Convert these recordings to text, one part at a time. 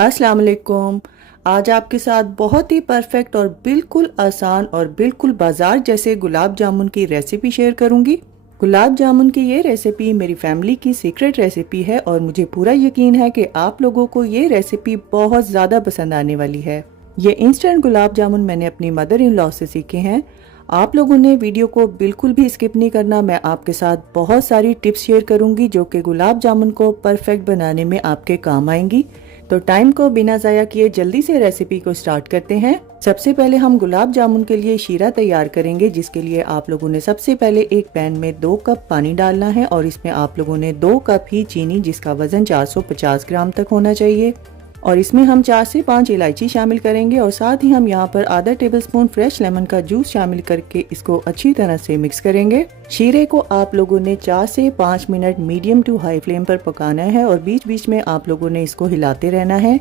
अस्सलाम वालेकुम। आज आपके साथ बहुत ही परफेक्ट और बिल्कुल आसान और बिल्कुल बाजार जैसे गुलाब जामुन की रेसिपी शेयर करूंगी। गुलाब जामुन की ये रेसिपी मेरी फैमिली की सीक्रेट रेसिपी है और मुझे पूरा यकीन है कि आप लोगों को ये रेसिपी बहुत ज़्यादा पसंद आने वाली है। ये इंस्टेंट गुलाब जामुन मैंने अपनी मदर इन लॉ से सीखे हैं। आप लोगों ने वीडियो को बिल्कुल भी स्किप नहीं करना। मैं आपके साथ बहुत सारी टिप्स शेयर करूंगी जो कि गुलाब जामुन को परफेक्ट बनाने में आपके काम आएंगी। तो टाइम को बिना ज़ाया किए जल्दी से रेसिपी को स्टार्ट करते हैं। सबसे पहले हम गुलाब जामुन के लिए शीरा तैयार करेंगे, जिसके लिए आप लोगों ने सबसे पहले एक पैन में 2 कप पानी डालना है और इसमें आप लोगों ने 2 कप ही चीनी, जिसका वजन 450 ग्राम तक होना चाहिए, और इसमें हम 4 से 5 इलायची शामिल करेंगे और साथ ही हम यहाँ पर आधा टेबलस्पून फ्रेश लेमन का जूस शामिल करके इसको अच्छी तरह से मिक्स करेंगे। शीरे को आप लोगों ने 4 से 5 minute medium to high flame पर पकाना है और बीच बीच में आप लोगों ने इसको हिलाते रहना है।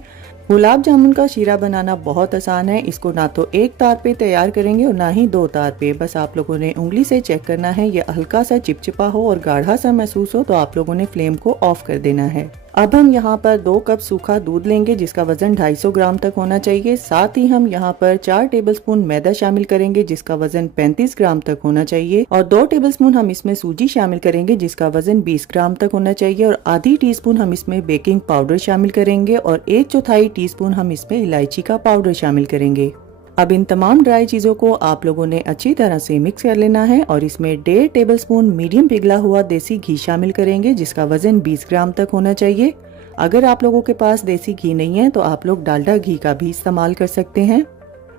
गुलाब जामुन का शीरा बनाना बहुत आसान है। इसको ना तो एक तार पे तैयार करेंगे और ना ही 2 तार पे। बस आप लोगों ने उंगली से चेक करना है, ये हल्का सा चिपचिपा हो और गाढ़ा सा महसूस हो तो आप लोगों ने फ्लेम को ऑफ कर देना है। अब हम यहाँ पर 2 कप सूखा दूध लेंगे, जिसका वजन 250 ग्राम तक होना चाहिए। साथ ही हम यहाँ पर 4 टेबलस्पून मैदा शामिल करेंगे, जिसका वजन 35 ग्राम तक होना चाहिए, और 2 टेबलस्पून हम इसमें सूजी शामिल करेंगे, जिसका वजन 20 ग्राम तक होना चाहिए, और आधी टीस्पून हम इसमें बेकिंग पाउडर शामिल करेंगे और 1/4 टीस्पून हम इसमें इलायची का पाउडर शामिल करेंगे। अब इन तमाम ड्राई चीज़ों को आप लोगों ने अच्छी तरह से मिक्स कर लेना है और इसमें 1.5 टेबलस्पून मीडियम पिघला हुआ देसी घी शामिल करेंगे, जिसका वजन 20 ग्राम तक होना चाहिए। अगर आप लोगों के पास देसी घी नहीं है तो आप लोग डालडा घी का भी इस्तेमाल कर सकते हैं।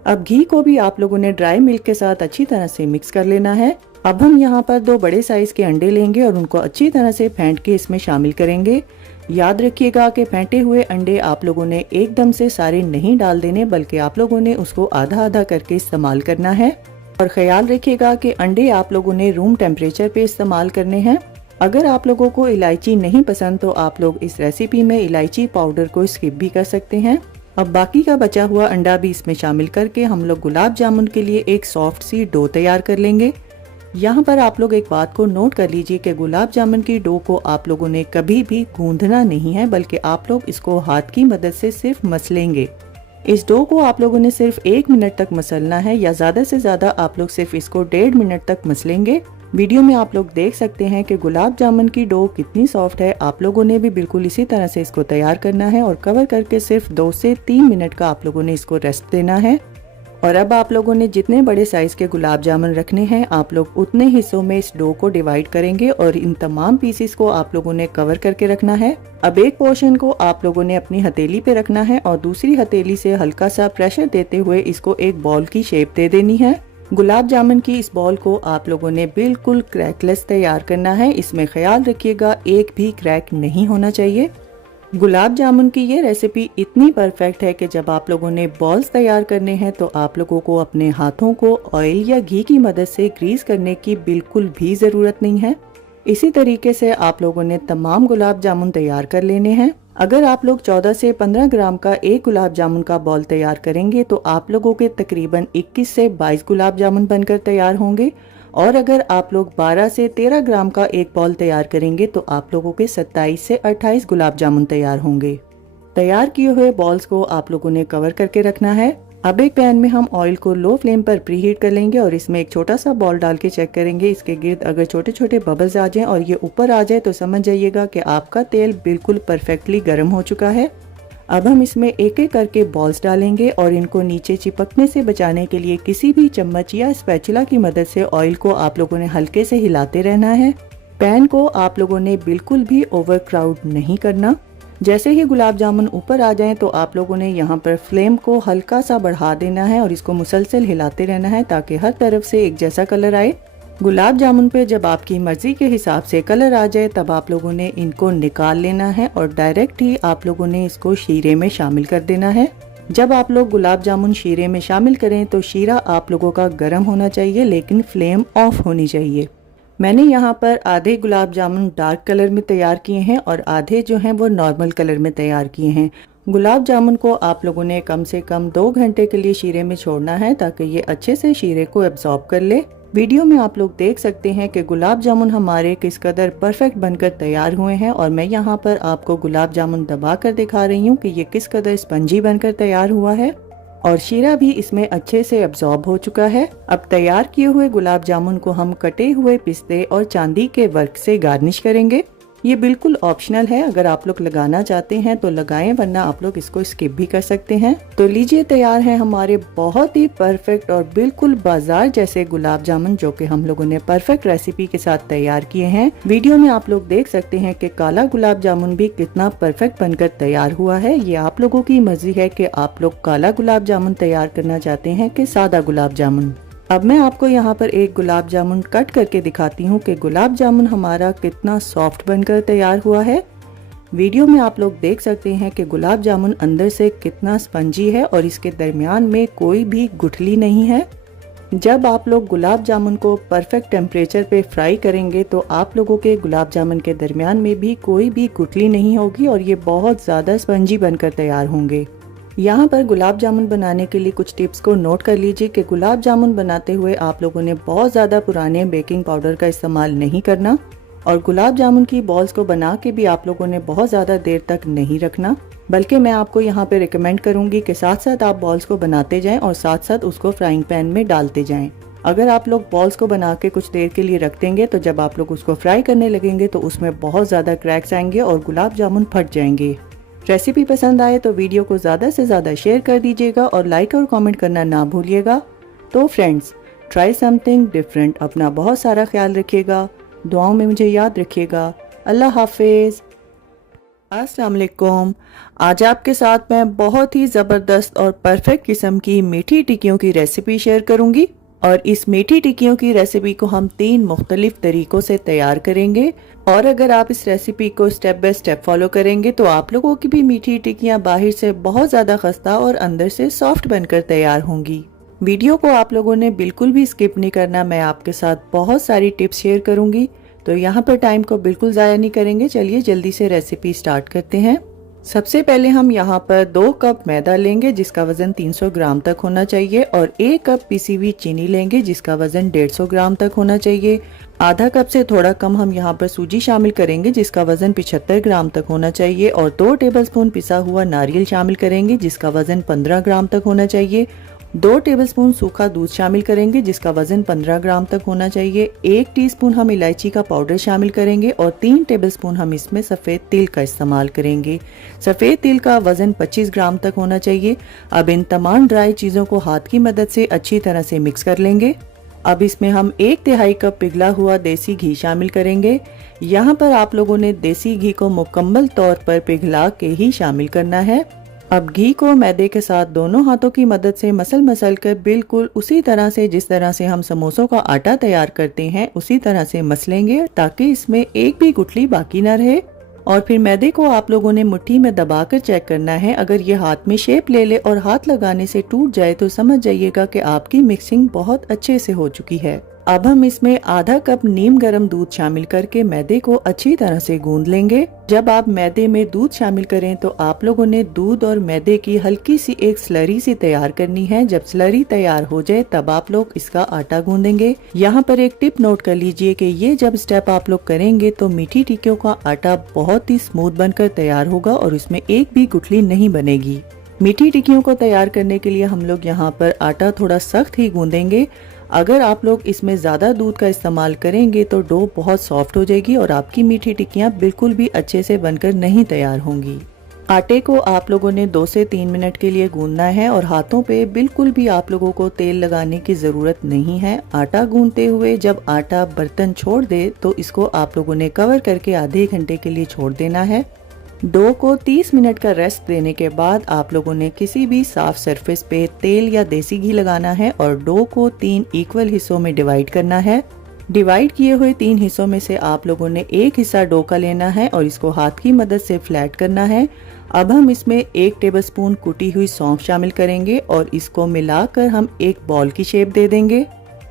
अब घी को भी आप लोगों ने ड्राई मिल्क के साथ अच्छी तरह से मिक्स कर लेना है। अब हम यहाँ पर 2 बड़े साइज के अंडे लेंगे और उनको अच्छी तरह से फेंट के इसमें शामिल करेंगे। याद रखिएगा कि फेंटे हुए अंडे आप लोगों ने एकदम से सारे नहीं डाल देने, बल्कि आप लोगों ने उसको आधा आधा करके इस्तेमाल करना है। और ख्याल रखिएगा कि अंडे आप लोगों ने रूम टेम्परेचर पे इस्तेमाल करने हैं। अगर आप लोगों को इलायची नहीं पसंद तो आप लोग इस रेसिपी में इलायची पाउडर को स्किप भी कर सकते हैं। अब बाकी का बचा हुआ अंडा भी इसमें शामिल करके हम लोग गुलाब जामुन के लिए एक सॉफ्ट सी डो तैयार कर लेंगे। यहाँ पर आप लोग एक बात को नोट कर लीजिए कि गुलाब जामुन की डो को आप लोगों ने कभी भी गूंदना नहीं है, बल्कि आप लोग इसको हाथ की मदद से सिर्फ मसलेंगे। इस डो को आप लोगों ने सिर्फ 1 मिनट तक मसलना है, या ज्यादा से ज्यादा आप लोग सिर्फ इसको 1.5 मिनट तक मसलेंगे। वीडियो में आप लोग देख सकते हैं कि गुलाब जामुन की डो कितनी सॉफ्ट है। आप लोगों ने भी बिल्कुल इसी तरह से इसको तैयार करना है और कवर करके सिर्फ 2 से 3 मिनट का आप लोगों ने इसको रेस्ट देना है। और अब आप लोगों ने जितने बड़े साइज के गुलाब जामुन रखने हैं, आप लोग उतने हिस्सों में इस डो को डिवाइड करेंगे और इन तमाम पीसेस को आप लोगों ने कवर करके रखना है। अब एक पोर्शन को आप लोगों ने अपनी हथेली पे रखना है और दूसरी हथेली से हल्का सा प्रेशर देते हुए इसको एक बॉल की शेप दे देनी है। गुलाब जामुन की इस बॉल को आप लोगों ने बिल्कुल क्रैकलेस तैयार करना है। इसमें ख्याल रखिएगा एक भी क्रैक नहीं होना चाहिए। गुलाब जामुन की ये रेसिपी इतनी परफेक्ट है कि जब आप लोगों ने बॉल्स तैयार करने हैं तो आप लोगों को अपने हाथों को ऑयल या घी की मदद से ग्रीस करने की बिल्कुल भी ज़रूरत नहीं है। इसी तरीके से आप लोगों ने तमाम गुलाब जामुन तैयार कर लेने हैं। अगर आप लोग 14 से 15 ग्राम का एक गुलाब जामुन का बॉल तैयार करेंगे तो आप लोगों के तकरीबन 21 से 22 गुलाब जामुन बनकर तैयार होंगे, और अगर आप लोग 12 से 13 ग्राम का एक बॉल तैयार करेंगे तो आप लोगों के 27 से 28 गुलाब जामुन तैयार होंगे। तैयार किए हुए बॉल्स को आप लोगों ने कवर करके रखना है। अब एक पैन में हम ऑयल को लो फ्लेम पर प्रीहीट कर लेंगे और इसमें एक छोटा सा बॉल डाल के चेक करेंगे। इसके गिर्द अगर छोटे छोटे बबल्स आ जाएं और ये ऊपर आ जाए तो समझ जाइएगा कि आपका तेल बिल्कुल परफेक्टली गर्म हो चुका है। अब हम इसमें एक एक करके बॉल्स डालेंगे और इनको नीचे चिपकने से बचाने के लिए किसी भी चम्मच या स्पैचुला की मदद से ऑयल को आप लोगों ने हल्के से हिलाते रहना है। पैन को आप लोगों ने बिल्कुल भी ओवर क्राउड नहीं करना। जैसे ही गुलाब जामुन ऊपर आ जाएं तो आप लोगों ने यहाँ पर फ्लेम को हल्का सा बढ़ा देना है और इसको मुसलसल हिलाते रहना है ताकि हर तरफ से एक जैसा कलर आए। गुलाब जामुन पे जब आपकी मर्जी के हिसाब से कलर आ जाए तब आप लोगों ने इनको निकाल लेना है और डायरेक्ट ही आप लोगों ने इसको शीरे में शामिल कर देना है। जब आप लोग गुलाब जामुन शीरे में शामिल करें तो शीरा आप लोगों का गर्म होना चाहिए, लेकिन फ्लेम ऑफ होनी चाहिए। मैंने यहाँ पर आधे गुलाब जामुन डार्क कलर में तैयार किए हैं और आधे जो हैं वो नॉर्मल कलर में तैयार किए हैं। गुलाब जामुन को आप लोगों ने कम से कम 2 घंटे के लिए शीरे में छोड़ना है ताकि ये अच्छे से शीरे को एब्जॉर्ब कर ले। वीडियो में आप लोग देख सकते हैं कि गुलाब जामुन हमारे किस कदर परफेक्ट बनकर तैयार हुए हैं और मैं यहाँ पर आपको गुलाब जामुन दबा कर दिखा रही हूँ कि ये किस कदर स्पंजी बनकर तैयार हुआ है और शीरा भी इसमें अच्छे से अब्जॉर्ब हो चुका है। अब तैयार किए हुए गुलाब जामुन को हम कटे हुए पिस्ते और चांदी के वर्क से गार्निश करेंगे। ये बिल्कुल ऑप्शनल है, अगर आप लोग लगाना चाहते हैं तो लगाएं, वरना आप लोग इसको स्किप भी कर सकते हैं। तो लीजिए, तैयार है हमारे बहुत ही परफेक्ट और बिल्कुल बाजार जैसे गुलाब जामुन, जो कि हम लोगों ने परफेक्ट रेसिपी के साथ तैयार किए हैं। वीडियो में आप लोग देख सकते हैं कि काला गुलाब जामुन भी कितना परफेक्ट बनकर तैयार हुआ है। ये आप लोगों की मर्जी है कि आप लोग काला गुलाब जामुन तैयार करना चाहते हैं कि सादा गुलाब जामुन। अब मैं आपको यहाँ पर एक गुलाब जामुन कट करके दिखाती हूँ कि गुलाब जामुन हमारा कितना सॉफ्ट बनकर तैयार हुआ है। वीडियो में आप लोग देख सकते हैं कि गुलाब जामुन अंदर से कितना स्पंजी है और इसके दरमियान में कोई भी गुठली नहीं है। जब आप लोग गुलाब जामुन को परफेक्ट टेम्परेचर पे फ्राई करेंगे तो आप लोगों के गुलाब जामुन के दरमियान में भी कोई भी गुठली नहीं होगी और ये बहुत ज़्यादा स्पंजी बनकर तैयार होंगे। यहाँ पर गुलाब जामुन बनाने के लिए कुछ टिप्स को नोट कर लीजिए कि गुलाब जामुन बनाते हुए आप लोगों ने बहुत ज़्यादा पुराने बेकिंग पाउडर का इस्तेमाल नहीं करना और गुलाब जामुन की बॉल्स को बना के भी आप लोगों ने बहुत ज़्यादा देर तक नहीं रखना, बल्कि मैं आपको यहाँ पे रिकमेंड करूँगी कि साथ साथ आप बॉल्स को बनाते जाएं और साथ साथ उसको फ्राइंग पैन में डालते जाएं। अगर आप लोग बॉल्स को बना के कुछ देर के लिए रख देंगे तो जब आप लोग उसको फ्राई करने लगेंगे तो उसमें बहुत ज़्यादा क्रैक्स आएंगे और गुलाब जामुन फट जाएंगे। रेसिपी पसंद आए तो वीडियो को ज़्यादा से ज़्यादा शेयर कर दीजिएगा और लाइक और कमेंट करना ना भूलिएगा। तो फ्रेंड्स, ट्राई समथिंग डिफरेंट। अपना बहुत सारा ख्याल रखिएगा, दुआओं में मुझे याद रखिएगा। अल्लाह हाफिज़। अस्सलाम वालेकुम। आज आपके साथ मैं बहुत ही ज़बरदस्त और परफेक्ट किस्म की मीठी टिक्कियों की रेसिपी शेयर करूंगी और इस मीठी टिक्कियों की रेसिपी को हम 3 मुख्तलिफ तरीकों से तैयार करेंगे और अगर आप इस रेसिपी को स्टेप बाय स्टेप फॉलो करेंगे तो आप लोगों की भी मीठी टिक्कियाँ बाहर से बहुत ज़्यादा खस्ता और अंदर से सॉफ्ट बनकर तैयार होंगी। वीडियो को आप लोगों ने बिल्कुल भी स्किप नहीं करना, मैं आपके साथ बहुत सारी टिप्स शेयर करूंगी, तो यहाँ पर टाइम को बिल्कुल ज़ाया नहीं करेंगे। चलिए जल्दी से रेसिपी स्टार्ट करते हैं। सबसे पहले हम यहाँ पर 2 कप मैदा लेंगे जिसका वजन 300 ग्राम तक होना चाहिए और 1 कप पिसी हुई चीनी लेंगे जिसका वजन 150 ग्राम तक होना चाहिए। आधा कप से थोड़ा कम हम यहाँ पर सूजी शामिल करेंगे जिसका वजन 75 ग्राम तक होना चाहिए और 2 टेबलस्पून पिसा हुआ नारियल शामिल करेंगे जिसका वजन 15 ग्राम तक होना चाहिए। 2 टेबलस्पून सूखा दूध शामिल करेंगे जिसका वजन 15 ग्राम तक होना चाहिए। 1 टीस्पून हम इलायची का पाउडर शामिल करेंगे और 3 टेबलस्पून हम इसमें सफ़ेद तिल का इस्तेमाल करेंगे। सफ़ेद तिल का वजन 25 ग्राम तक होना चाहिए। अब इन तमाम ड्राई चीज़ों को हाथ की मदद से अच्छी तरह से मिक्स कर लेंगे। अब इसमें हम 1/3 कप पिघला हुआ देसी घी शामिल करेंगे। यहाँ पर आप लोगों ने देसी घी को मुकम्मल तौर पर पिघला के ही शामिल करना है। अब घी को मैदे के साथ दोनों हाथों की मदद से मसल कर बिल्कुल उसी तरह से जिस तरह से हम समोसों का आटा तैयार करते हैं उसी तरह से मसलेंगे ताकि इसमें एक भी गुठली बाकी ना रहे। और फिर मैदे को आप लोगों ने मुट्ठी में दबाकर चेक करना है। अगर ये हाथ में शेप ले ले और हाथ लगाने से टूट जाए तो समझ जाइएगा कि आपकी मिक्सिंग बहुत अच्छे से हो चुकी है। अब हम इसमें आधा कप नीम गर्म दूध शामिल करके मैदे को अच्छी तरह से गूंद लेंगे। जब आप मैदे में दूध शामिल करें तो आप लोगों ने दूध और मैदे की हल्की सी एक स्लरी सी तैयार करनी है। जब स्लरी तैयार हो जाए तब आप लोग इसका आटा गूंदेंगे। यहाँ पर एक टिप नोट कर लीजिए कि ये जब स्टेप आप लोग करेंगे तो मीठी टिक्कियों का आटा बहुत ही स्मूथ बनकर तैयार होगा और उसमें एक भी गुठली नहीं बनेगी। मीठी टिक्कियों को तैयार करने के लिए हम लोग यहाँ पर आटा थोड़ा सख्त ही गूंदेंगे। अगर आप लोग इसमें ज़्यादा दूध का इस्तेमाल करेंगे तो डो बहुत सॉफ्ट हो जाएगी और आपकी मीठी टिक्कियाँ बिल्कुल भी अच्छे से बनकर नहीं तैयार होंगी। आटे को आप लोगों ने 2 से 3 मिनट के लिए गूंदना है और हाथों पे बिल्कुल भी आप लोगों को तेल लगाने की ज़रूरत नहीं है। आटा गूंदते हुए जब आटा बर्तन छोड़ दे तो इसको आप लोगों ने कवर करके आधे घंटे के लिए छोड़ देना है। डो को 30 मिनट का रेस्ट देने के बाद आप लोगों ने किसी भी साफ सरफेस पे तेल या देसी घी लगाना है और डो को 3 इक्वल हिस्सों में डिवाइड करना है। डिवाइड किए हुए 3 हिस्सों में से आप लोगों ने एक हिस्सा डो का लेना है और इसको हाथ की मदद से फ्लैट करना है। अब हम इसमें 1 टेबलस्पून कुटी हुई सौंफ शामिल करेंगे और इसको मिलाकर हम एक बॉल की शेप दे देंगे।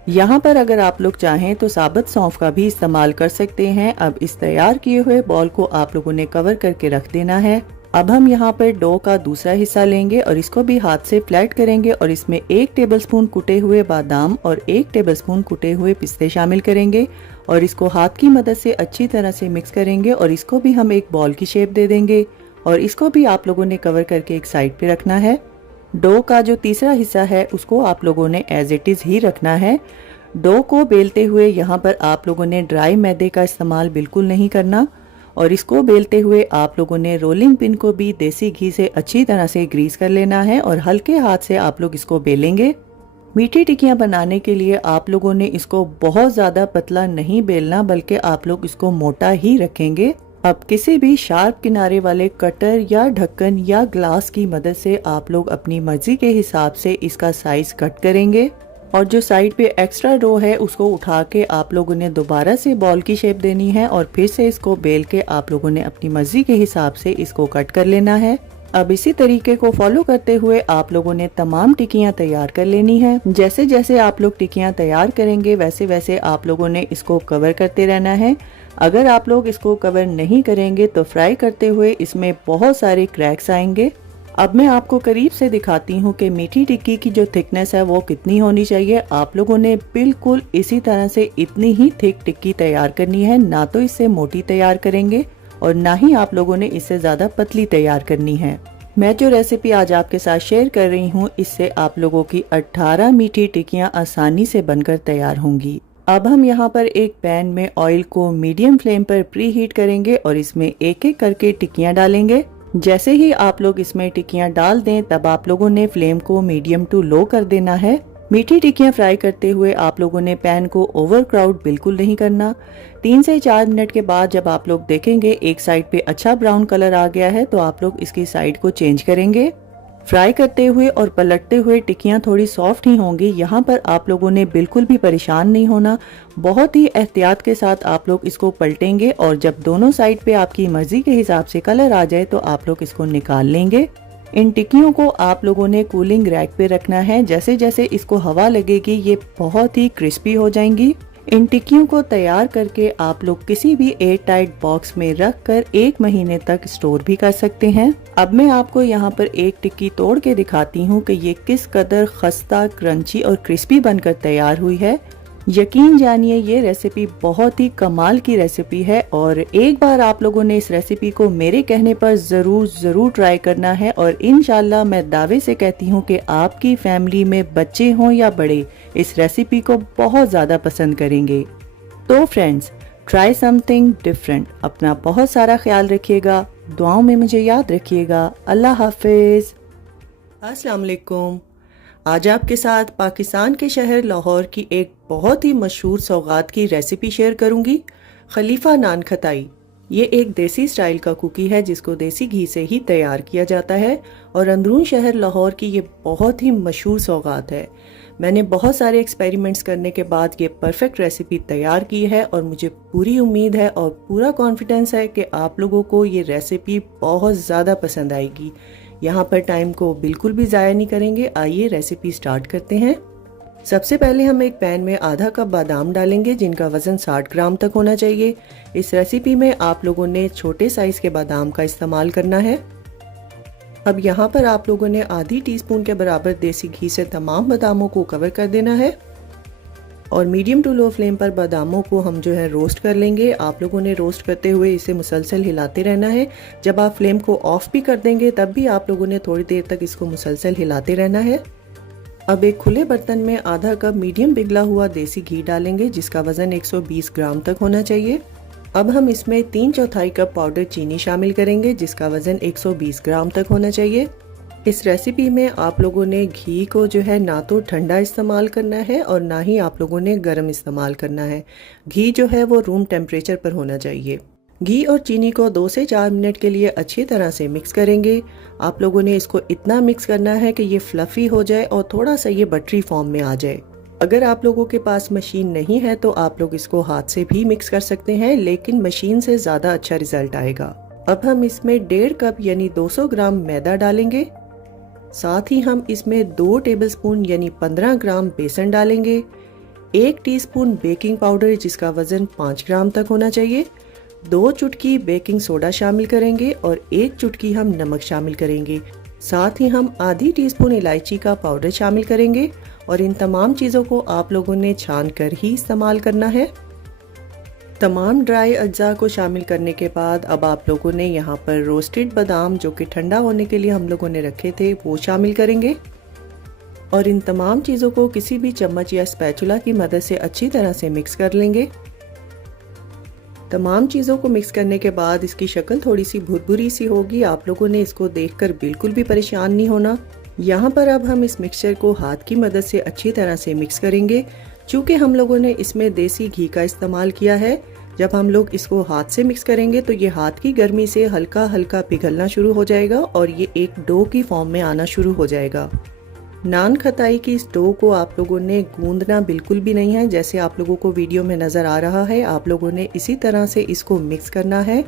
यहाँ पर अगर आप लोग चाहें तो साबुत सौंफ का भी इस्तेमाल कर सकते हैं। अब इस तैयार किए हुए बॉल को आप लोगों ने कवर करके रख देना है। अब हम यहाँ पर डो का दूसरा हिस्सा लेंगे और इसको भी हाथ से फ्लैट करेंगे और इसमें 1 टेबलस्पून कुटे हुए बादाम और 1 टेबलस्पून कुटे हुए पिस्ते शामिल करेंगे और इसको हाथ की मदद से अच्छी तरह से मिक्स करेंगे और इसको भी हम एक बॉल की शेप दे देंगे और इसको भी आप लोगों ने कवर करके एक साइड पे रखना है। डो का जो तीसरा हिस्सा है उसको आप लोगों ने एज इट इज़ ही रखना है। डो को बेलते हुए यहाँ पर आप लोगों ने ड्राई मैदे का इस्तेमाल बिल्कुल नहीं करना और इसको बेलते हुए आप लोगों ने रोलिंग पिन को भी देसी घी से अच्छी तरह से ग्रीस कर लेना है और हल्के हाथ से आप लोग इसको बेलेंगे। मीठी टिक्कियाँ बनाने के लिए आप लोगों ने इसको बहुत ज़्यादा पतला नहीं बेलना बल्कि आप लोग इसको मोटा ही रखेंगे। अब किसी भी शार्प किनारे वाले कटर या ढक्कन या ग्लास की मदद से आप लोग अपनी मर्जी के हिसाब से इसका साइज कट करेंगे और जो साइड पे एक्स्ट्रा डो है उसको उठा के आप लोगों ने दोबारा से बॉल की शेप देनी है और फिर से इसको बेल के आप लोगों ने अपनी मर्जी के हिसाब से इसको कट कर लेना है। अब इसी तरीके को फॉलो करते हुए आप लोगों ने तमाम टिक्कियाँ तैयार कर लेनी है। जैसे जैसे आप लोग टिक्कियाँ तैयार करेंगे वैसे वैसे आप लोगों ने इसको कवर करते रहना है। अगर आप लोग इसको कवर नहीं करेंगे तो फ्राई करते हुए इसमें बहुत सारे क्रैक्स आएंगे। अब मैं आपको करीब से दिखाती हूँ कि मीठी टिक्की की जो थिकनेस है वो कितनी होनी चाहिए। आप लोगों ने बिल्कुल इसी तरह से इतनी ही थिक टिक्की तैयार करनी है, ना तो इससे मोटी तैयार करेंगे और ना ही आप लोगों ने इससे ज़्यादा पतली तैयार करनी है। मैं जो रेसिपी आज आपके साथ शेयर कर रही हूँ इससे आप लोगों की 18 मीठी टिक्कियाँ आसानी से बनकर तैयार होंगी। अब हम यहाँ पर एक पैन में ऑयल को मीडियम फ्लेम पर प्री हीट करेंगे और इसमें एक एक करके टिक्कियाँ डालेंगे। जैसे ही आप लोग इसमें टिक्कियाँ डाल दें तब आप लोगों ने फ्लेम को मीडियम टू लो कर देना है। मीठी टिक्कियाँ फ्राई करते हुए आप लोगों ने पैन को ओवर क्राउड बिल्कुल नहीं करना। 3 से 4 मिनट के बाद जब आप लोग देखेंगे एक साइड पे अच्छा ब्राउन कलर आ गया है तो आप लोग इसकी साइड को चेंज करेंगे। फ्राई करते हुए और पलटते हुए टिक्कियाँ थोड़ी सॉफ्ट ही होंगी। यहाँ पर आप लोगों ने बिल्कुल भी परेशान नहीं होना, बहुत ही एहतियात के साथ आप लोग इसको पलटेंगे और जब दोनों साइड पे आपकी मर्जी के हिसाब से कलर आ जाए तो आप लोग इसको निकाल लेंगे। इन टिक्कियों को आप लोगों ने कूलिंग रैक पे रखना है। जैसे जैसे इसको हवा लगेगी ये बहुत ही क्रिस्पी हो जाएंगी। इन टिक्कियों को तैयार करके आप लोग किसी भी एयर टाइट बॉक्स में रख कर 1 महीने तक स्टोर भी कर सकते हैं। अब मैं आपको यहाँ पर एक टिक्की तोड़ के दिखाती हूँ कि ये किस कदर खस्ता, क्रंची और क्रिस्पी बनकर तैयार हुई है। यकीन जानिए ये रेसिपी बहुत ही कमाल की रेसिपी है और एक बार आप लोगों ने इस रेसिपी को मेरे कहने पर ज़रूर ट्राई करना है और इंशाल्लाह मैं दावे से कहती हूँ कि आपकी फैमिली में बच्चे हों या बड़े इस रेसिपी को बहुत ज़्यादा पसंद करेंगे। तो फ्रेंड्स, ट्राई समथिंग डिफरेंट। अपना बहुत सारा ख्याल रखिएगा, दुआओं में मुझे याद रखिएगा। अल्लाह हाफिज़। अस्सलाम वालेकुम। आज आपके साथ पाकिस्तान के शहर लाहौर की एक बहुत ही मशहूर सौगात की रेसिपी शेयर करूंगी, खलीफा नान खताई। ये एक देसी स्टाइल का कुकी है जिसको देसी घी से ही तैयार किया जाता है और अंदरून शहर लाहौर की ये बहुत ही मशहूर सौगात है। मैंने बहुत सारे एक्सपेरिमेंट्स करने के बाद ये परफेक्ट रेसिपी तैयार की है और मुझे पूरी उम्मीद है और पूरा कॉन्फिडेंस है कि आप लोगों को ये रेसिपी बहुत ज़्यादा पसंद आएगी। यहाँ पर टाइम को बिल्कुल भी ज़ाया नहीं करेंगे। आइए रेसिपी स्टार्ट करते हैं। सबसे पहले हम एक पैन में आधा कप बादाम डालेंगे जिनका वज़न 60 ग्राम तक होना चाहिए। इस रेसिपी में आप लोगों ने छोटे साइज़ के बादाम का इस्तेमाल करना है। अब यहाँ पर आप लोगों ने आधी टीस्पून के बराबर देसी घी से तमाम बादामों को कवर कर देना है और मीडियम टू लो फ्लेम पर बादामों को हम जो है रोस्ट कर लेंगे। आप लोगों ने रोस्ट करते हुए इसे मुसलसल हिलाते रहना है। जब आप फ्लेम को ऑफ भी कर देंगे तब भी आप लोगों ने थोड़ी देर तक इसको मुसलसल हिलाते रहना है। अब एक खुले बर्तन में आधा कप मीडियम पिघला हुआ देसी घी डालेंगे जिसका वजन 120 ग्राम तक होना चाहिए। अब हम इसमें 3/4 कप पाउडर चीनी शामिल करेंगे जिसका वजन 120 ग्राम तक होना चाहिए। इस रेसिपी में आप लोगों ने घी को जो है ना तो ठंडा इस्तेमाल करना है और ना ही आप लोगों ने गर्म इस्तेमाल करना है। घी जो है वो रूम टेम्परेचर पर होना चाहिए। घी और चीनी को 2 से 4 मिनट के लिए अच्छी तरह से मिक्स करेंगे। आप लोगों ने इसको इतना मिक्स करना है कि ये फ्लफी हो जाए और थोड़ा सा ये बटरी फॉर्म में आ जाए। अगर आप लोगों के पास मशीन नहीं है तो आप लोग इसको हाथ से भी मिक्स कर सकते हैं, लेकिन मशीन से ज़्यादा अच्छा रिजल्ट आएगा। अब हम इसमें 1.5 कप यानी 200 ग्राम मैदा डालेंगे। साथ ही हम इसमें 2 टेबलस्पून यानी 15 ग्राम बेसन डालेंगे। 1 टीस्पून बेकिंग पाउडर जिसका वजन 5 ग्राम तक होना चाहिए। 2 चुटकी बेकिंग सोडा शामिल करेंगे और 1 चुटकी हम नमक शामिल करेंगे। साथ ही हम आधी टीस्पून इलायची का पाउडर शामिल करेंगे और इन तमाम चीज़ों को आप लोगों ने छान कर ही इस्तेमाल करना है। तमाम ड्राई अज्जा को शामिल करने के बाद अब आप लोगों ने यहाँ पर रोस्टेड बादाम जो कि ठंडा होने के लिए हम लोगों ने रखे थे वो शामिल करेंगे और इन तमाम चीज़ों को किसी भी चम्मच या स्पैचुला की मदद से अच्छी तरह से मिक्स कर लेंगे। तमाम चीज़ों को मिक्स करने के बाद इसकी शक्ल थोड़ी सी भुरभुरी सी होगी। आप लोगों ने इसको देखकर बिल्कुल भी परेशान नहीं होना। यहाँ पर अब हम इस मिक्सचर को हाथ की मदद से अच्छी तरह से मिक्स करेंगे। चूँकि हम लोगों ने इसमें देसी घी का इस्तेमाल किया है, जब हम लोग इसको हाथ से मिक्स करेंगे तो ये हाथ की गर्मी से हल्का हल्का पिघलना शुरू हो जाएगा और ये एक डो की फॉर्म में आना शुरू हो जाएगा। नान खताई की इस डो को आप लोगों ने गूंदना बिल्कुल भी नहीं है, जैसे आप लोगों को वीडियो में नज़र आ रहा है। आप लोगों ने इसी तरह से इसको मिक्स करना है।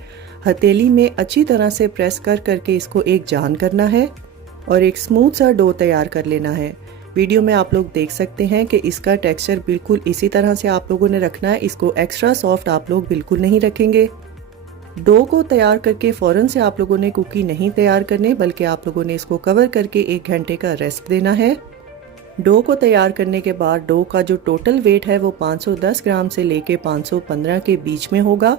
हथेली में अच्छी तरह से प्रेस कर करके इसको एक जान करना है और एक स्मूथ सा डो तैयार कर लेना है। वीडियो में आप लोग देख सकते हैं कि इसका टेक्सचर बिल्कुल इसी तरह से आप लोगों ने रखना है। इसको एक्स्ट्रा सॉफ्ट आप लोग बिल्कुल नहीं रखेंगे। डो को तैयार करके फ़ौरन से आप लोगों ने कुकी नहीं तैयार करने, बल्कि आप लोगों ने इसको कवर करके 1 घंटे का रेस्ट देना है। डो को तैयार करने के बाद डो का जो टोटल वेट है वो 510 ग्राम से लेके 515 के बीच में होगा।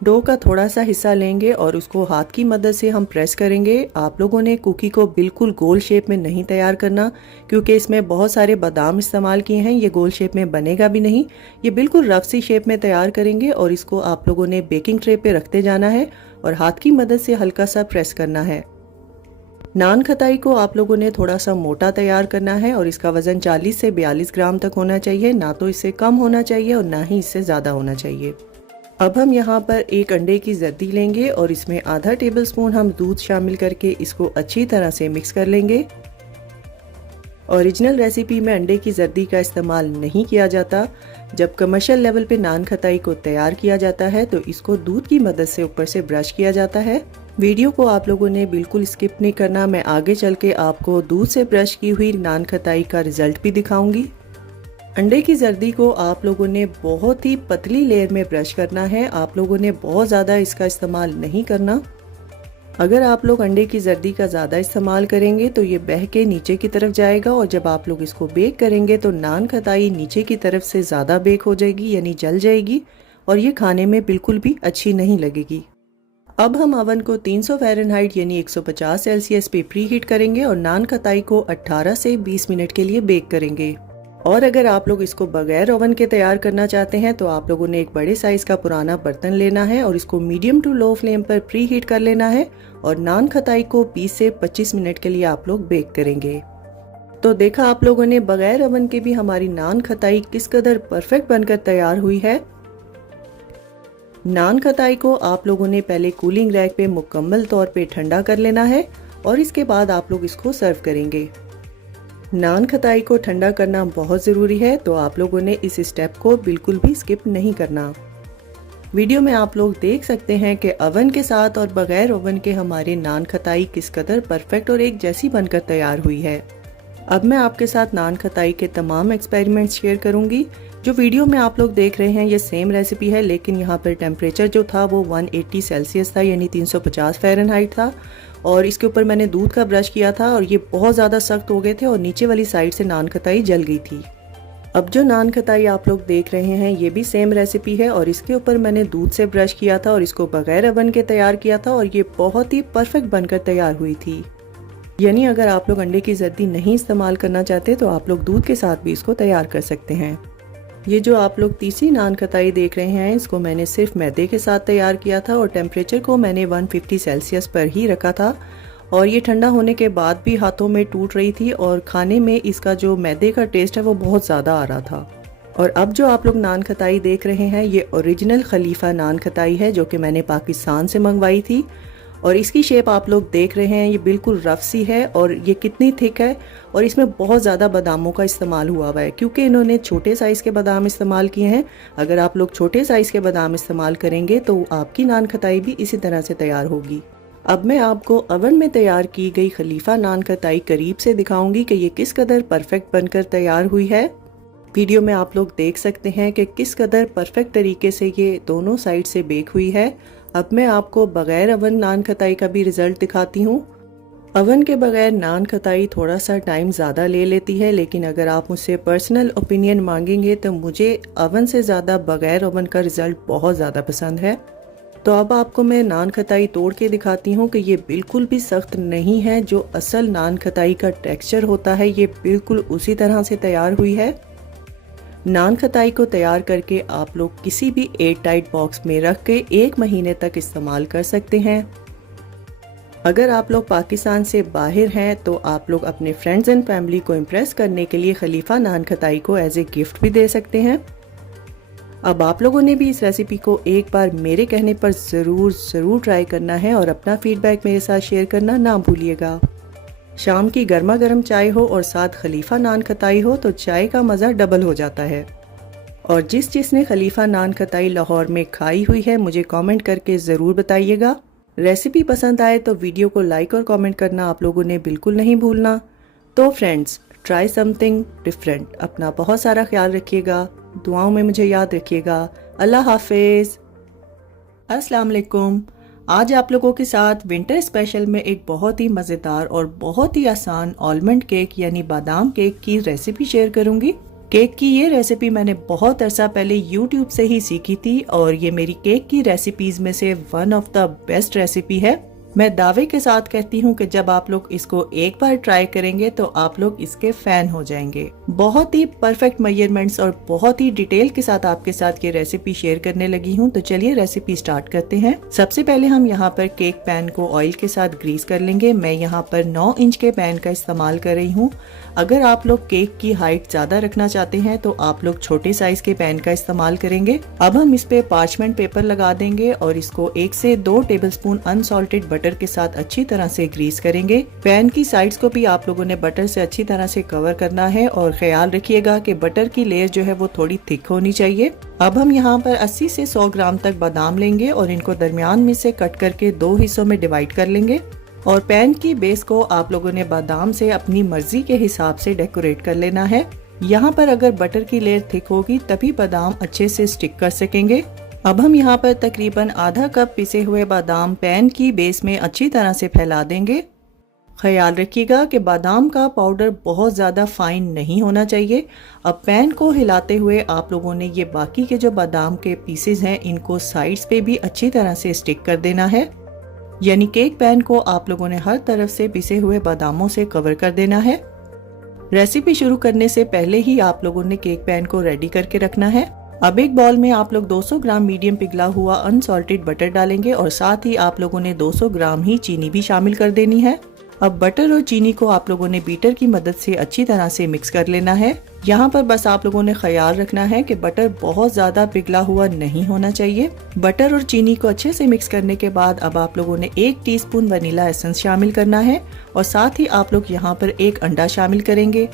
डो का थोड़ा सा हिस्सा लेंगे और उसको हाथ की मदद से हम प्रेस करेंगे। आप लोगों ने कुकी को बिल्कुल गोल शेप में नहीं तैयार करना, क्योंकि इसमें बहुत सारे बादाम इस्तेमाल किए हैं। ये गोल शेप में बनेगा भी नहीं। ये बिल्कुल रफ सी शेप में तैयार करेंगे और इसको आप लोगों ने बेकिंग ट्रे पे रखते जाना है और हाथ की मदद से हल्का सा प्रेस करना है। नान खताई को आप लोगों ने थोड़ा सा मोटा तैयार करना है और इसका वजन 40 से 42 ग्राम तक होना चाहिए। ना तो इससे कम होना चाहिए और ना ही इससे ज़्यादा होना चाहिए। अब हम यहाँ पर 1 अंडे की जर्दी लेंगे और इसमें आधा टेबलस्पून हम दूध शामिल करके इसको अच्छी तरह से मिक्स कर लेंगे। ओरिजिनल रेसिपी में अंडे की जर्दी का इस्तेमाल नहीं किया जाता। जब कमर्शियल लेवल पे नान खताई को तैयार किया जाता है तो इसको दूध की मदद से ऊपर से ब्रश किया जाता है। वीडियो को आप लोगों ने बिल्कुल स्किप नहीं करना। मैं आगे चल के आपको दूध से ब्रश की हुई नान खताई का रिजल्ट भी दिखाऊंगी। अंडे की जर्दी को आप लोगों ने बहुत ही पतली लेयर में ब्रश करना है। आप लोगों ने बहुत ज़्यादा इसका इस्तेमाल नहीं करना। अगर आप लोग अंडे की जर्दी का ज़्यादा इस्तेमाल करेंगे तो ये बह के नीचे की तरफ जाएगा और जब आप लोग इसको बेक करेंगे तो नान खताई नीचे की तरफ से ज़्यादा बेक हो जाएगी, यानी जल जाएगी और ये खाने में बिल्कुल भी अच्छी नहीं लगेगी। अब हम अवन को 300 फ़ारेनहाइट यानी 150 सेल्सियस पे प्री हीट करेंगे और नान खताई को 18 से 20 मिनट के लिए बेक करेंगे। और अगर आप लोग इसको बगैर ओवन के तैयार करना चाहते हैं तो आप लोगों ने एक बड़े साइज का पुराना बर्तन लेना है और इसको मीडियम टू लो फ्लेम पर प्री हीट कर लेना है और नान खताई को 20 से 25 मिनट के लिए आप लोग बेक करेंगे। तो देखा आप लोगों ने बगैर ओवन के भी हमारी नान खताई किस कदर परफेक्ट बनकर तैयार हुई है। नान खताई को आप लोगों ने पहले कूलिंग रैक पे मुकम्मल तौर पे ठंडा कर लेना है और इसके बाद आप लोग इसको सर्व करेंगे। नान खताई को ठंडा करना बहुत ज़रूरी है, तो आप लोगों ने इस स्टेप को बिल्कुल भी स्किप नहीं करना। वीडियो में आप लोग देख सकते हैं कि ओवन के साथ और बगैर ओवन के हमारे नान खताई किस कदर परफेक्ट और एक जैसी बनकर तैयार हुई है। अब मैं आपके साथ नान खताई के तमाम एक्सपेरिमेंट्स शेयर करूंगी। जो वीडियो में आप लोग देख रहे हैं ये सेम रेसिपी है, लेकिन यहाँ पर टेम्परेचर जो था वो 180 सेल्सियस था यानी 350 फ़ारेनहाइट था और इसके ऊपर मैंने दूध का ब्रश किया था और ये बहुत ज़्यादा सख्त हो गए थे और नीचे वाली साइड से नान खताई जल गई थी। अब जो नान खताई आप लोग देख रहे हैं ये भी सेम रेसिपी है और इसके ऊपर मैंने दूध से ब्रश किया था और इसको बगैर ओवन के तैयार किया था और ये बहुत ही परफेक्ट बनकर तैयार हुई थी। यानी अगर आप लोग अंडे की जर्दी नहीं इस्तेमाल करना चाहते तो आप लोग दूध के साथ भी इसको तैयार कर सकते हैं। ये जो आप लोग तीसरी नान खताई देख रहे हैं इसको मैंने सिर्फ मैदे के साथ तैयार किया था और टेम्परेचर को मैंने 150 सेल्सियस पर ही रखा था और ये ठंडा होने के बाद भी हाथों में टूट रही थी और खाने में इसका जो मैदे का टेस्ट है वो बहुत ज़्यादा आ रहा था। और अब जो आप लोग नान खताई देख रहे हैं ये ओरिजिनल खलीफा नान खताई है जो कि मैंने पाकिस्तान से मंगवाई थी और इसकी शेप आप लोग देख रहे हैं ये बिल्कुल रफ सी है और ये कितनी थिक है और इसमें बहुत ज़्यादा बादामों का इस्तेमाल हुआ है क्योंकि इन्होंने छोटे साइज़ के बादाम इस्तेमाल किए हैं। अगर आप लोग छोटे साइज़ के बादाम इस्तेमाल करेंगे तो आपकी नान खताई भी इसी तरह से तैयार होगी। अब मैं आपको ओवन में तैयार की गई खलीफा नान खताई करीब से दिखाऊंगी कि ये किस कदर परफेक्ट बनकर तैयार हुई है। वीडियो में आप लोग देख सकते हैं कि किस कदर परफेक्ट तरीके से ये दोनों साइड से बेक हुई है। अब मैं आपको बगैर ओवन नान खताई का भी रिजल्ट दिखाती हूँ। ओवन के बगैर नान खताई थोड़ा सा टाइम ज़्यादा ले लेती है, लेकिन अगर आप मुझसे पर्सनल ओपिनियन मांगेंगे तो मुझे ओवन से ज़्यादा बगैर ओवन का रिज़ल्ट बहुत ज़्यादा पसंद है। तो अब आपको मैं नान खताई तोड़ के दिखाती हूँ कि ये बिल्कुल भी सख्त नहीं है। जो असल नान खताई का टेक्सचर होता है ये बिल्कुल उसी तरह से तैयार हुई है। नान खताई को तैयार करके आप लोग किसी भी एयर टाइट बॉक्स में रख के 1 महीने तक इस्तेमाल कर सकते हैं। अगर आप लोग पाकिस्तान से बाहर हैं तो आप लोग अपने फ्रेंड्स एंड फैमिली को इम्प्रेस करने के लिए खलीफा नान खताई को एज ए गिफ्ट भी दे सकते हैं। अब आप लोगों ने भी इस रेसिपी को एक बार मेरे कहने पर ज़रूर ट्राई करना है और अपना फीडबैक मेरे साथ शेयर करना ना भूलिएगा। शाम की गर्मा गर्म चाय हो और साथ खलीफा नान खताई हो तो चाय का मज़ा डबल हो जाता है। और जिसने खलीफा नान खताई लाहौर में खाई हुई है मुझे कमेंट करके ज़रूर बताइएगा। रेसिपी पसंद आए तो वीडियो को लाइक और कमेंट करना आप लोगों ने बिल्कुल नहीं भूलना। तो फ्रेंड्स, ट्राई समथिंग डिफरेंट। अपना बहुत सारा ख्याल रखिएगा, दुआओं में मुझे याद रखिएगा। अल्लाह हाफिज़। अस्सलाम वालेकुम। आज आप लोगों के साथ विंटर स्पेशल में एक बहुत ही मज़ेदार और बहुत ही आसान आलमंड केक यानी बादाम केक की रेसिपी शेयर करूंगी। केक की ये रेसिपी मैंने बहुत अरसा पहले YouTube से ही सीखी थी और ये मेरी केक की रेसिपीज में से one of the best recipe है। मैं दावे के साथ कहती हूँ कि जब आप लोग इसको एक बार ट्राई करेंगे तो आप लोग इसके फैन हो जाएंगे। बहुत ही परफेक्ट मेजरमेंट्स और बहुत ही डिटेल के साथ आपके साथ ये रेसिपी शेयर करने लगी हूँ। तो चलिए रेसिपी स्टार्ट करते हैं। सबसे पहले हम यहाँ पर केक पैन को ऑयल के साथ ग्रीस कर लेंगे। मैं यहाँ पर 9 इंच के पैन का इस्तेमाल कर रही हूँ। अगर आप लोग केक की हाइट ज्यादा रखना चाहते हैं तो आप लोग छोटे साइज के पैन का इस्तेमाल करेंगे। अब हम इस पे पार्चमेंट पेपर लगा देंगे और इसको 1 से 2 टेबलस्पून अनसॉल्टेड बटर के साथ अच्छी तरह से ग्रीस करेंगे। पैन की साइड्स को भी आप लोगों ने बटर से अच्छी तरह से कवर करना है और ख्याल रखिएगा कि बटर की लेयर जो है वो थोड़ी थिक होनी चाहिए। अब हम यहाँ पर 80 से 100 ग्राम तक बादाम लेंगे और इनको दरमियान में से कट करके 2 हिस्सों में डिवाइड कर लेंगे। और पैन की बेस को आप लोगों ने बादाम से अपनी मर्जी के हिसाब से डेकोरेट कर लेना है। यहाँ पर अगर बटर की लेयर थिक होगी तभी बादाम अच्छे से स्टिक कर सकेंगे। अब हम यहाँ पर तकरीबन आधा कप पिसे हुए बादाम पैन की बेस में अच्छी तरह से फैला देंगे। ख्याल रखिएगा कि बादाम का पाउडर बहुत ज़्यादा फाइन नहीं होना चाहिए। अब पैन को हिलाते हुए आप लोगों ने ये बाकी के जो बादाम के पीसेस हैं इनको साइड्स पे भी अच्छी तरह से स्टिक कर देना है। यानी केक पैन को आप लोगों ने हर तरफ से पिसे हुए बादामों से कवर कर देना है। रेसिपी शुरू करने से पहले ही आप लोगों ने केक पैन को रेडी करके रखना है। अब एक बाउल में आप लोग 200 ग्राम मीडियम पिघला हुआ अनसॉल्टेड बटर डालेंगे और साथ ही आप लोगों ने 200 ग्राम ही चीनी भी शामिल कर देनी है। अब बटर और चीनी को आप लोगों ने बीटर की मदद से अच्छी तरह से मिक्स कर लेना है। यहाँ पर बस आप लोगों ने ख्याल रखना है कि बटर बहुत ज्यादा पिघला हुआ नहीं होना चाहिए। बटर और चीनी को अच्छे से मिक्स करने के बाद अब आप लोगों ने 1 टीस्पून वनीला एसेंस शामिल करना है और साथ ही आप लोग यहाँ पर 1 अंडा शामिल करेंगे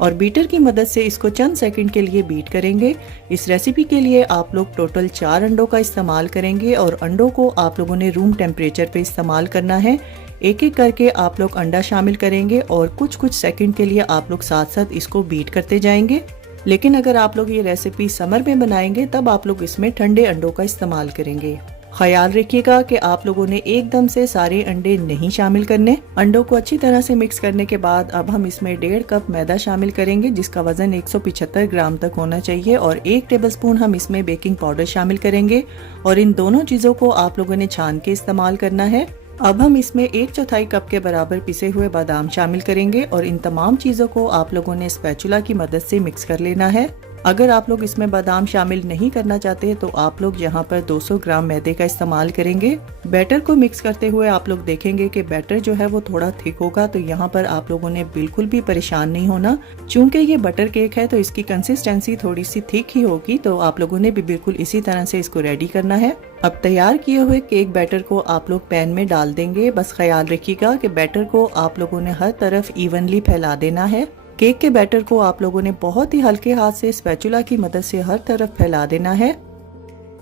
और बीटर की मदद से इसको चंद सेकंड के लिए बीट करेंगे। इस रेसिपी के लिए आप लोग टोटल 4 अंडों का इस्तेमाल करेंगे और अंडों को आप लोगों ने रूम टेम्परेचर पे इस्तेमाल करना है। एक एक करके आप लोग अंडा शामिल करेंगे और कुछ सेकंड के लिए आप लोग साथ साथ इसको बीट करते जाएंगे। लेकिन अगर आप लोग ये रेसिपी समर में बनाएंगे तब आप लोग इसमें ठंडे अंडों का इस्तेमाल करेंगे। ख्याल रखिएगा कि आप लोगों ने एकदम से सारे अंडे नहीं शामिल करने। अंडों को अच्छी तरह से मिक्स करने के बाद अब हम इसमें 1.5 कप मैदा शामिल करेंगे जिसका वजन 175 ग्राम तक होना चाहिए और 1 टेबलस्पून हम इसमें बेकिंग पाउडर शामिल करेंगे और इन दोनों चीजों को आप लोगों ने छान के इस्तेमाल करना है। अब हम इसमें 1/4 कप के बराबर पिसे हुए बादाम शामिल करेंगे और इन तमाम चीजों को आप लोगों ने स्पैचुला की मदद से मिक्स कर लेना है। अगर आप लोग इसमें बादाम शामिल नहीं करना चाहते तो आप लोग यहाँ पर 200 ग्राम मैदे का इस्तेमाल करेंगे। बैटर को मिक्स करते हुए आप लोग देखेंगे कि बैटर जो है वो थोड़ा थिक होगा, तो यहाँ पर आप लोगों ने बिल्कुल भी परेशान नहीं होना। चूंकि ये बटर केक है तो इसकी कंसिस्टेंसी थोड़ी सी थिक ही होगी, तो आप लोगों ने भी बिल्कुल इसी तरह से इसको रेडी करना है। अब तैयार किए हुए केक बैटर को आप लोग पैन में डाल देंगे। बस ख्याल रखिएगा कि बैटर को आप लोगों ने हर तरफ इवनली फैला देना है। केक के बैटर को आप लोगों ने बहुत ही हल्के हाथ से स्पैचुला की मदद से हर तरफ फैला देना है।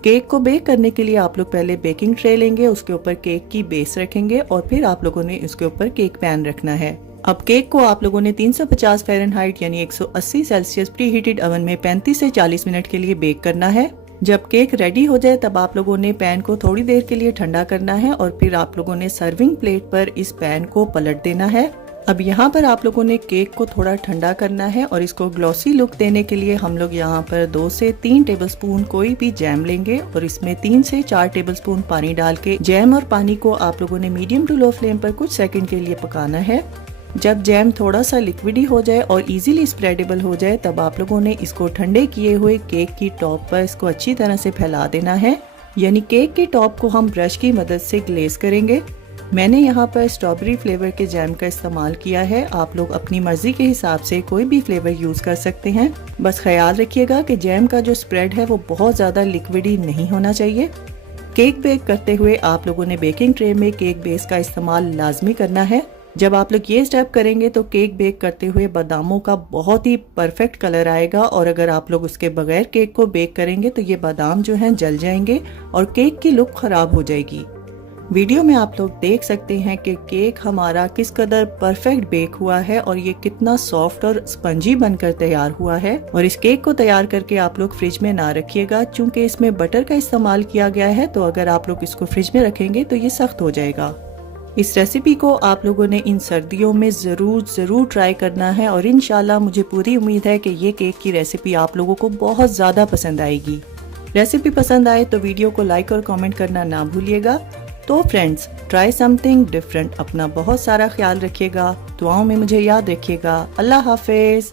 केक को बेक करने के लिए आप लोग पहले बेकिंग ट्रे लेंगे, उसके ऊपर केक की बेस रखेंगे और फिर आप लोगों ने इसके ऊपर केक पैन रखना है। अब केक को आप लोगों ने 350 फ़ारेनहाइट यानी 180 सेल्सियस प्री हीटेड ओवन में 35 से 40 मिनट के लिए बेक करना है। जब केक रेडी हो जाए तब आप लोगों ने पैन को थोड़ी देर के लिए ठंडा करना है और फिर आप लोगों ने सर्विंग प्लेट पर इस पैन को पलट देना है। अब यहाँ पर आप लोगों ने केक को थोड़ा ठंडा करना है और इसको ग्लॉसी लुक देने के लिए हम लोग यहाँ पर 2 से 3 टेबलस्पून कोई भी जैम लेंगे और इसमें 3 से 4 टेबलस्पून पानी डाल के जैम और पानी को आप लोगों ने मीडियम टू लो फ्लेम पर कुछ सेकंड के लिए पकाना है। जब जैम थोड़ा सा लिक्विडी हो जाए और इजीली स्प्रेडेबल हो जाए तब आप लोगों ने इसको ठंडे किए हुए केक की टॉप पर इसको अच्छी तरह से फैला देना है, यानी केक के टॉप को हम ब्रश की मदद से ग्लेज करेंगे। मैंने यहाँ पर स्ट्रॉबेरी फ्लेवर के जैम का इस्तेमाल किया है, आप लोग अपनी मर्जी के हिसाब से कोई भी फ्लेवर यूज कर सकते हैं। बस ख्याल रखिएगा कि जैम का जो स्प्रेड है वो बहुत ज्यादा लिक्विडी नहीं होना चाहिए। केक बेक करते हुए आप लोगों ने बेकिंग ट्रे में केक बेस का इस्तेमाल लाजमी करना है। जब आप लोग ये स्टेप करेंगे तो केक बेक करते हुए बादामों का बहुत ही परफेक्ट कलर आएगा, और अगर आप लोग उसके बगैर केक को बेक करेंगे तो ये बादाम जो हैं जल जाएंगे और केक की लुक खराब हो जाएगी। वीडियो में आप लोग देख सकते हैं कि केक हमारा किस कदर परफेक्ट बेक हुआ है और ये कितना सॉफ्ट और स्पंजी बनकर तैयार हुआ है। और इस केक को तैयार करके आप लोग फ्रिज में ना रखिएगा, चूंकि इसमें बटर का इस्तेमाल किया गया है, तो अगर आप लोग इसको फ्रिज में रखेंगे तो ये सख्त हो जाएगा। इस रेसिपी को आप लोगों ने इन सर्दियों में ज़रूर ट्राई करना है और इंशाल्लाह मुझे पूरी उम्मीद है कि ये केक की रेसिपी आप लोगों को बहुत ज़्यादा पसंद आएगी। रेसिपी पसंद आए तो वीडियो को लाइक और कमेंट करना ना भूलिएगा। तो फ्रेंड्स, ट्राई समथिंग डिफरेंट। अपना बहुत सारा ख्याल रखिएगा, दुआओं में मुझे याद रखिएगा। अल्लाह हाफिज।